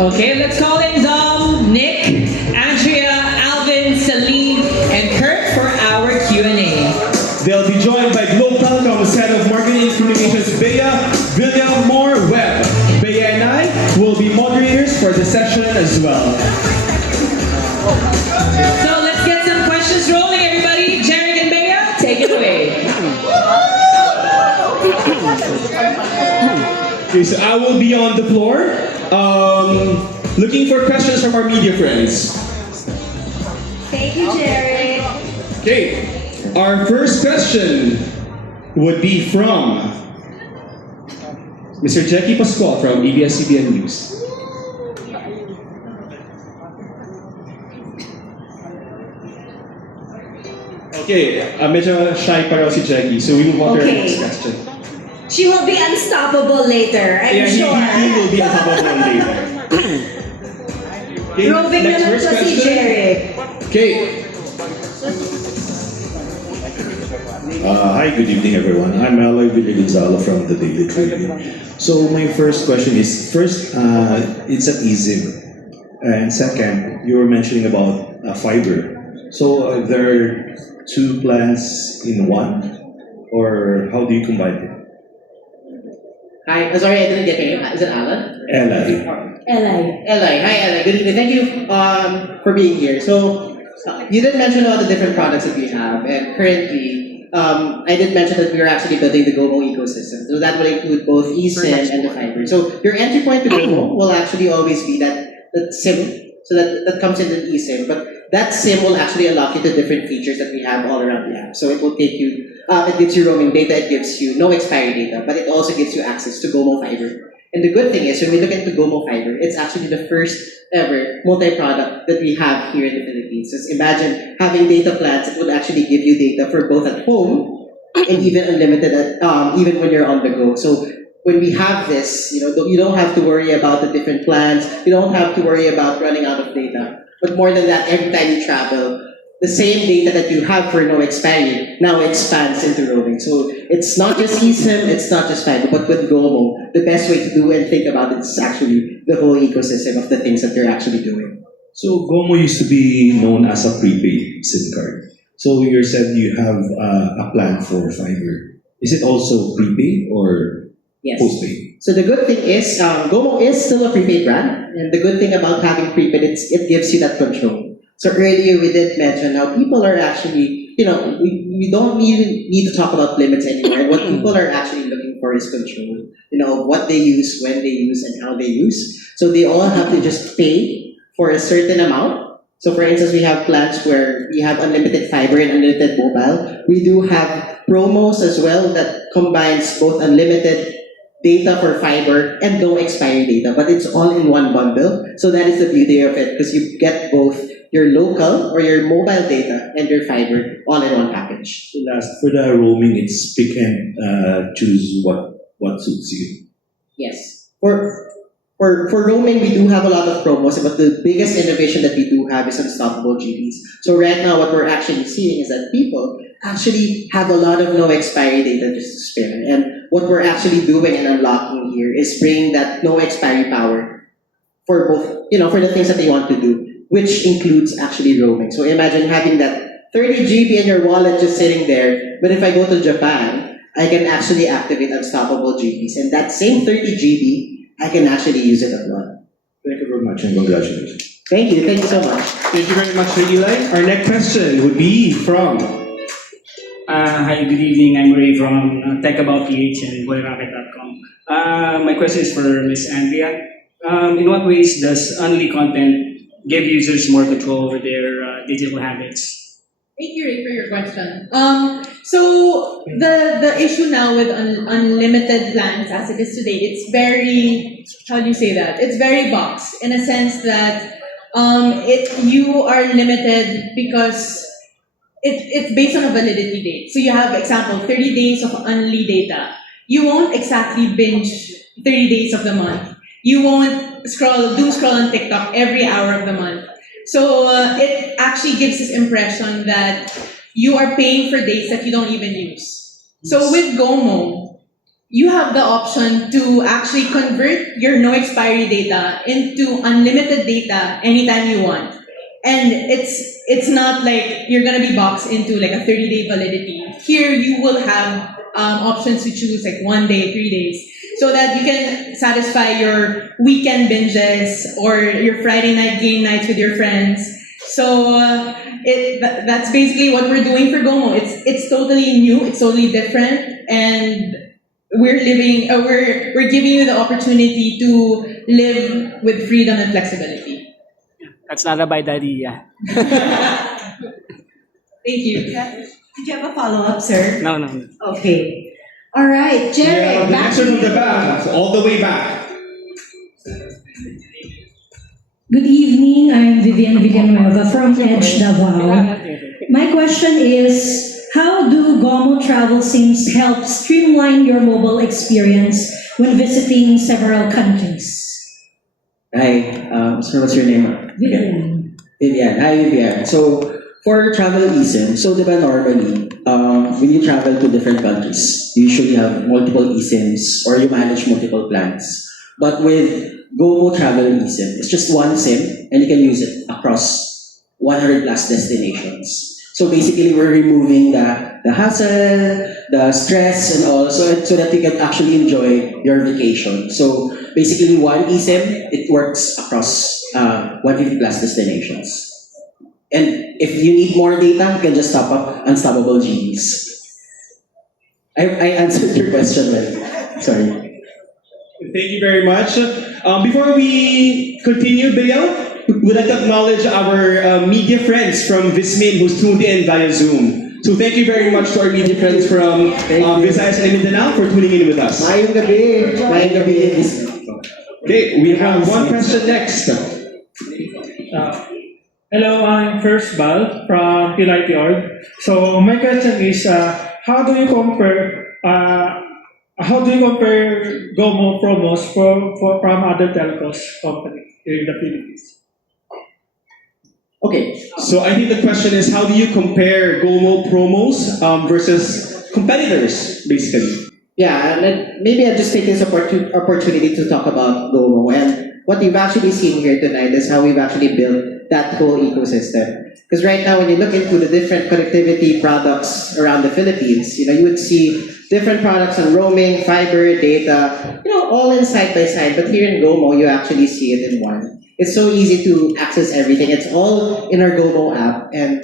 Okay, let's call in Dom, Nick, Andrea, Alvin, Celine, and Kurt for our Q&A. They'll be joined by Globe Telecom's head of marketing and communications, Bea Villamor Webb. Bea and I will be moderators for the session as well. So let's get some questions rolling, everybody. Jared and Bea, take it away. Okay, so I will be on the floor, looking for questions from our media friends. Thank you, Jerry. Okay, our first question would be from Mr. Jackie Pascual from ABS-CBN News. Okay, medyo shy pa raw si Jackie, so we move on to our next question. She will be unstoppable later, I'm Yeah, sure. he will be unstoppable later. Okay, Roving na lang first to si question. Jerry. Okay. Hi, good evening everyone. I'm Aloy Villagonzalo from the Daily Tribune. So my first question is, first, it's an eSIM. And second, you were mentioning about fiber. So there are two plans in one? Or how do you combine it? Hi, sorry, I didn't get your name. Is it Alan? LI. Eli. Hi, Eli. Good evening. Thank you for being here. So, you did mention all the different products that we have, and currently, I did mention that we are actually building the GoMo ecosystem. So that will include both eSIM and the fiber. So your entry point to GoMo will actually always be that SIM. So that comes in an eSIM, but that SIM will actually unlock you to different features that we have all around the app. So it will take you, it gives you roaming data, it gives you no expiry data, but it also gives you access to GoMo Fiber. And the good thing is, when we look into GoMo Fiber, it's actually the first ever multi-product that we have here in the Philippines. Just imagine having data plans that would actually give you data for both at home and even unlimited, even when you're on the go. So when we have this, you don't have to worry about the different plans. You don't have to worry about running out of data. But more than that, every time you travel, the same data that you have for no expiry now expands into roaming. So it's not just eSIM, it's not just fiber, but with GoMo, the best way to do and think about it is actually the whole ecosystem of the things that you're actually doing. So GoMo used to be known as a prepaid SIM card. So you said you have a plan for fiber. Is it also prepaid or Yes. postpaid? So the good thing is, GoMo is still a prepaid brand, and the good thing about having prepaid, it gives you that control. So earlier we did mention how people are actually, we don't even need to talk about limits anymore. What people are actually looking for is control. What they use, when they use, and how they use. So they all have to just pay for a certain amount. So for instance, we have plans where we have unlimited fiber and unlimited mobile. We do have promos as well that combines both unlimited data for fiber and no expiry data, but it's all in one bundle. So that is the beauty of it, because you get both your local or your mobile data and your fiber all in one package. So last, for the roaming, it's pick and choose what suits you. Yes. For roaming, we do have a lot of promos, but the biggest innovation that we do have is unstoppable GBs. So right now, what we're actually seeing is that people actually have a lot of no expiry data just to spare. And what we're actually doing and unlocking here is bringing that no expiry power for both, for the things that they want to do, which includes actually roaming. So imagine having that 30 GB in your wallet just sitting there, but if I go to Japan, I can actually activate unstoppable GBs. And that same 30 GB, I can actually use it abroad. Thank you very much and congratulations. Thank you so much. Thank you very much, Eli. Our next question would be from Hi, good evening. I'm Ray from TechAboutPH and BoyRocket.com. My question is for Ms. Andrea. In what ways does Unli content give users more control over their digital habits? Thank you, Ray, for your question. So the issue now with unlimited plans as it is today, it's very, how do you say that? It's very boxed in a sense that you are limited because it's based on a validity date. So you have, example, 30 days of Unli data. You won't exactly binge 30 days of the month. You won't doom scroll on TikTok every hour of the month. So it actually gives this impression that you are paying for days that you don't even use. So with GoMo, you have the option to actually convert your no expiry data into unlimited data anytime you want. And it's not like you're gonna be boxed into like a 30-day validity. Here you will have options to choose like 1 day, 3 days, so that you can satisfy your weekend binges or your Friday night game nights with your friends. So that's basically what we're doing for GoMo. It's totally new, it's totally different, and we're giving you the opportunity to live with freedom and flexibility. That's not a bad idea. Thank you. Did you have a follow-up, sir? No. Okay. All right, Jerry. Yeah, the back answer to from you. the back, all the way back. Good evening, I'm Vivian Villanueva from Edge Davao. My question is, how do GoMo travel SIMs help streamline your mobile experience when visiting several countries? Hi, sir, what's your name? Vivian. Vivian. Hi, Vivian. So, for travel eSIM, so diba normally, when you travel to different countries, you usually have multiple eSIMs or you manage multiple plans. But with GoMo Travel eSIM, it's just one SIM and you can use it across 100 plus destinations. So basically, we're removing the hassle, the stress, and all, so that you can actually enjoy your vacation. So basically, one eSIM, it works across 150 plus destinations. And if you need more data, you can just top up unstoppable GBs. I answered your question, well. Sorry. Thank you very much. Before we continue, Bea, we'd like to acknowledge our media friends from Vismin who's tuned in via Zoom. So thank you very much to our media friends from Visayas and Mindanao for tuning in with us. Mayong gabi. Mayong gabi. Okay, we have one question next. Hello, I'm First Bal from PLIT Org. So my question is, how do you compare GoMo promos from other telcos company here in the Philippines? Okay. So I think the question is, how do you compare GoMo promos versus competitors, basically? Yeah, and then maybe I'll just take this opportunity to talk about GoMo. And what you've actually seen here tonight is how we've actually built that whole ecosystem. Because right now, when you look into the different connectivity products around the Philippines, you would see different products on roaming, fiber, data, all in side by side. But here in GoMo, you actually see it in one. It's so easy to access everything. It's all in our GoMo app, and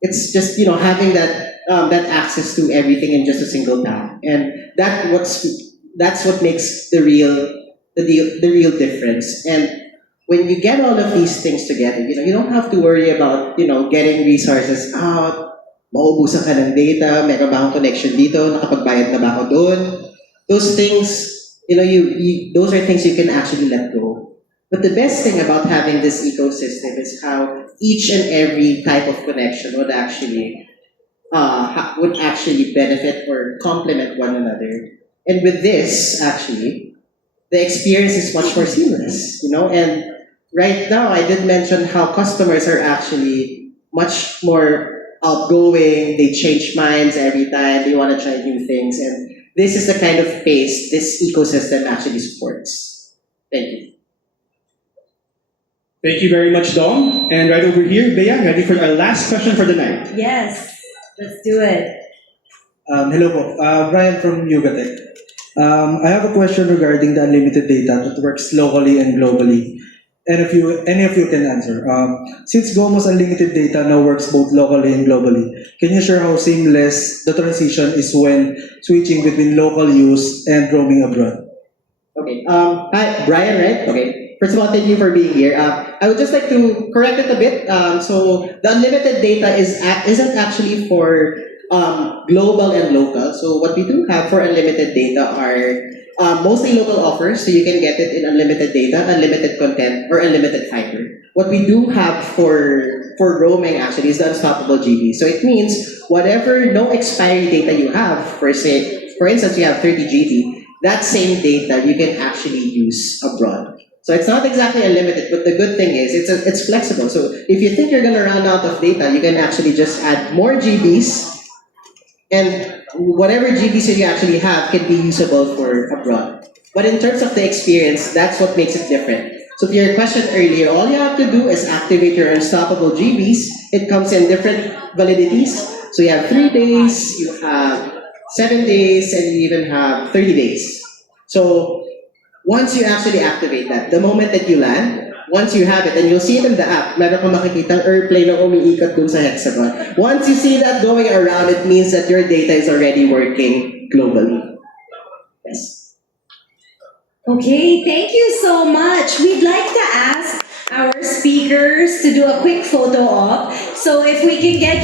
it's just having that access to everything in just a single tap, and that's what makes the real difference. And when you get all of these things together, you don't have to worry about getting resources out. Mauubusan ka ng data, meron ba akong connection dito, nakapagbayad na ba ako doon? Those things, those are things you can actually let go. But the best thing about having this ecosystem is how each and every type of connection would actually benefit or complement one another. And with this, actually, the experience is much more seamless, And right now, I did mention how customers are actually much more outgoing. They change minds every time. They want to try new things. And this is the kind of pace this ecosystem actually supports. Thank you. Thank you very much, Dom. And right over here, Bea, ready for our last question for the night. Yes, let's do it. Hello po, Brian from Yugatech. I have a question regarding the unlimited data that works locally and globally. And if any of you can answer. Since GoMo's unlimited data now works both locally and globally, can you share how seamless the transition is when switching between local use and roaming abroad? Okay. Hi, Brian, right? Okay. First of all, thank you for being here. I would just like to correct it a bit. So the unlimited data isn't actually for global and local. So what we do have for unlimited data are mostly local offers, so you can get it in unlimited data, unlimited content, or unlimited fiber. What we do have for roaming actually is the unstoppable GB. So it means whatever no expiry data you have, for instance, you have 30 GB, that same data you can actually use abroad. So it's not exactly unlimited, but the good thing is it's flexible. So if you think you're going to run out of data, you can actually just add more GBs, and whatever GBs that you actually have can be usable for abroad. But in terms of the experience, that's what makes it different. So to your question earlier, all you have to do is activate your unstoppable GBs. It comes in different validities. So you have 3 days, you have 7 days, and you even have 30 days. So once you actually activate that, the moment that you land, once you have it, and you'll see it in the app, meron kang makikita airplane na umiikot dun sa hexagon. Once you see that going around, it means that your data is already working globally. Yes. Okay, thank you so much. We'd like to ask our speakers to do a quick photo op. So if we can get you